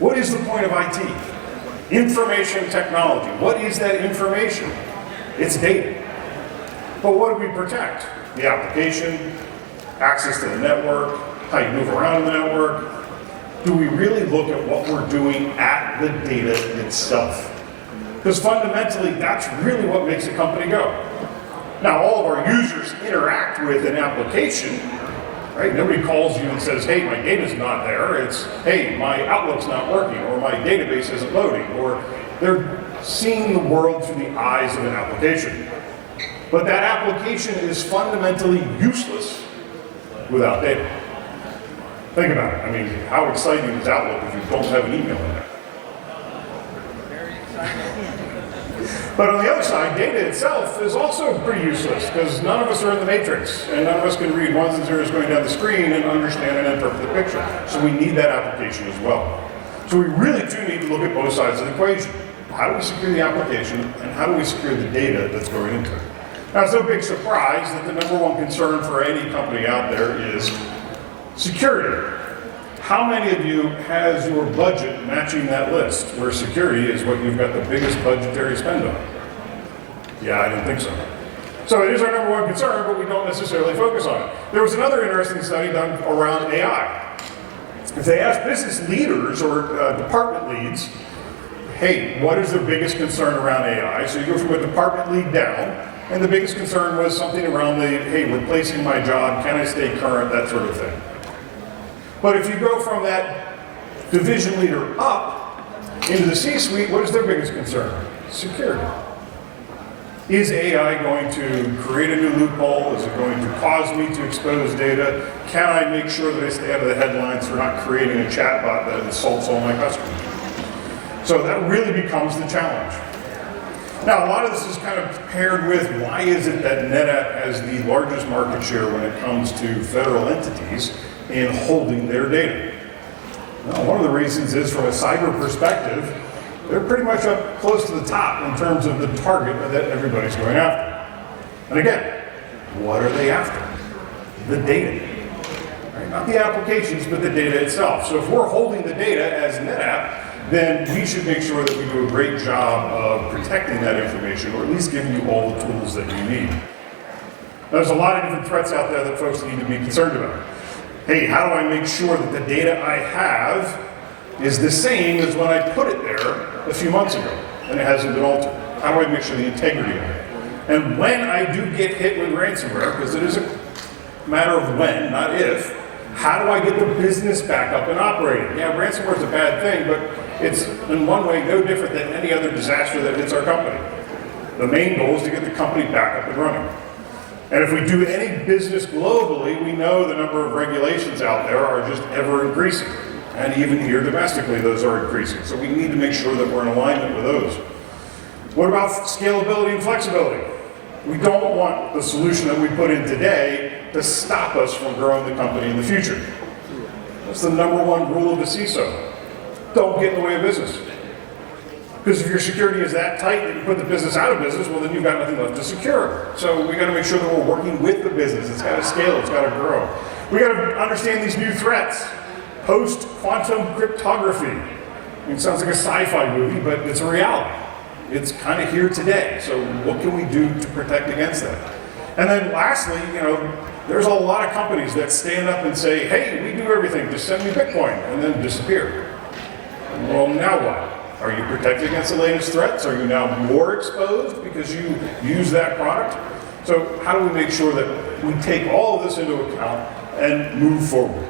What is the point of IT? Information technology. What is that information? It's data. But what do we protect? The application, access to the network, how you move around the network. Do we really look at what we're doing at the data itself? Because fundamentally, that's really what makes a company go. Now, all of our users interact with an application, right? Nobody calls you and says, hey, my data's not there. It's, hey, my Outlook's not working, or my database isn't loading, or they're seeing the world through the eyes of an application. But that application is fundamentally useless without data. Think about it. I mean, how exciting is Outlook if you don't have an email in there? But on the other side, data itself is also pretty useless because none of us are in the matrix and none of us can read ones and zeros going down the screen and understand and interpret the picture. So we need that application as well. So we really do need to look at both sides of the equation. How do we secure the application and how do we secure the data that's going into it? Now, it's no big surprise that the number one concern for any company out there is security. How many of you has your budget matching that list, where security is what you've got the biggest budgetary spend on? Yeah, I didn't think so. So it is our number one concern, but we don't necessarily focus on it. There was another interesting study done around AI. If they asked business leaders or department leads, hey, what is their biggest concern around AI? So you go from a department lead down, and the biggest concern was something around the, hey, replacing my job, can I stay current, that sort of thing. But if you go from that division leader up into the C-suite, what is their biggest concern? Security. Is AI going to create a new loophole? Is it going to cause me to expose data? Can I make sure that I stay out of the headlines for not creating a chatbot that insults all my customers? So that really becomes the challenge. Now, a lot of this is kind of paired with why is it that NetApp has the largest market share when it comes to federal entities in holding their data? Well, one of the reasons is from a cyber perspective, they're pretty much up close to the top in terms of the target that everybody's going after. And again, what are they after? The data. Right? Not the applications, but the data itself. So if we're holding the data as NetApp, then we should make sure that we do a great job of protecting that information, or at least giving you all the tools that you need. There's a lot of different threats out there that folks need to be concerned about. Hey, how do I make sure that the data I have is the same as when I put it there a few months ago and it hasn't been altered? How do I make sure the integrity of it? And when I do get hit with ransomware, because it is a matter of when, not if, how do I get the business back up and operating? Yeah, ransomware is a bad thing, but it's in one way no different than any other disaster that hits our company. The main goal is to get the company back up and running. And if we do any business globally, we know the number of regulations out there are just ever increasing. And even here domestically, those are increasing. So we need to make sure that we're in alignment with those. What about scalability and flexibility? We don't want the solution that we put in today to stop us from growing the company in the future. That's the number one rule of the CISO. Don't get in the way of business. Because if your security is that tight that you put the business out of business, well then you've got nothing left to secure. So we got to make sure that we're working with the business. It's got to scale, it's got to grow. We got to understand these new threats. Post-quantum cryptography. I mean, it sounds like a sci-fi movie, but it's a reality. It's kind of here today. So what can we do to protect against that? And then lastly, there's a lot of companies that stand up and say, hey, we do everything, just send me Bitcoin, and then disappear. Well, now what? Are you protected against the latest threats? Are you now more exposed because you use that product? So how do we make sure that we take all of this into account and move forward?